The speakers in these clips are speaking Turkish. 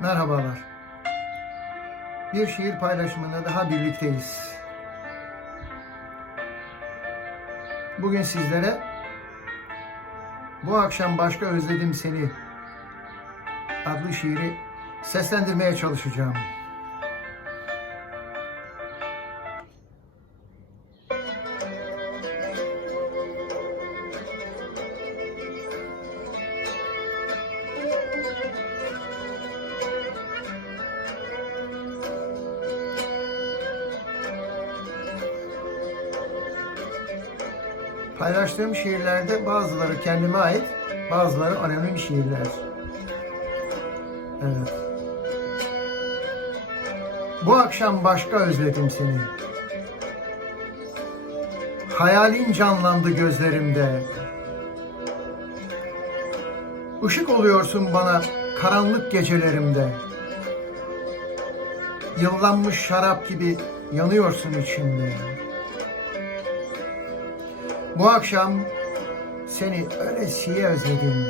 Merhabalar. Bir şiir paylaşımında daha birlikteyiz. Bugün sizlere Bu akşam başka özledim seni adlı şiiri seslendirmeye çalışacağım. Paylaştığım şiirlerde bazıları kendime ait, bazıları anonim şiirler. Evet. Bu akşam başka özledim seni. Hayalin canlandı gözlerimde. Işık oluyorsun bana karanlık gecelerimde. Yıllanmış şarap gibi yanıyorsun içimde. Bu akşam seni öylesiye özledim.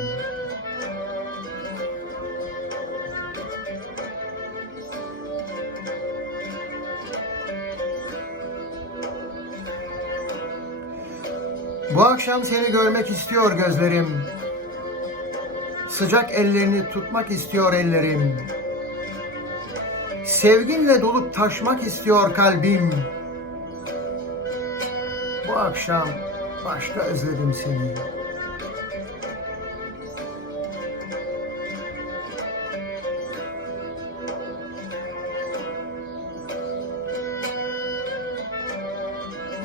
Bu akşam seni görmek istiyor gözlerim. Sıcak ellerini tutmak istiyor ellerim. Sevginle dolup taşmak istiyor kalbim. Bu akşam başka özledim seni.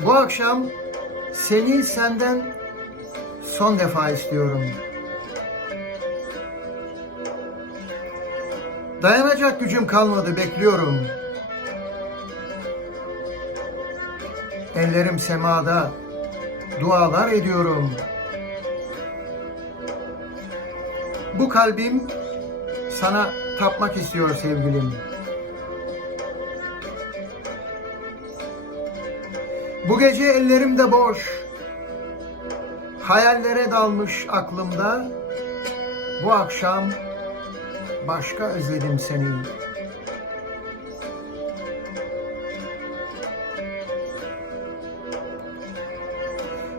Bu akşam seni senden son defa istiyorum. Dayanacak gücüm kalmadı bekliyorum. Ellerim semada, dualar ediyorum. Bu kalbim sana tapmak istiyor sevgilim. Bu gece ellerim de boş. Hayallere dalmış aklımda. Bu akşam başka özledim seni.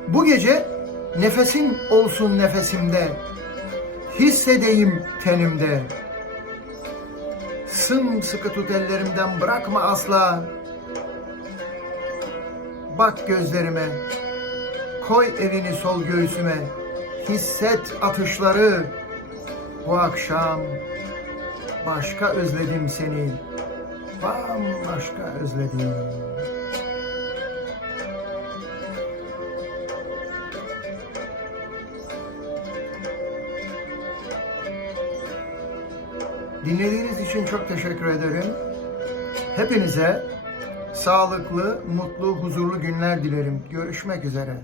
Bu gece nefesin olsun nefesimde. Hissedeyim tenimde. Sımsıkı tut ellerimden bırakma asla. Bak gözlerime. Koy elini sol göğsüme. Hisset atışları. Bu akşam başka özledim seni. Bambaşka özledim. Dinlediğiniz için çok teşekkür ederim. Hepinize sağlıklı, mutlu, huzurlu günler dilerim. Görüşmek üzere.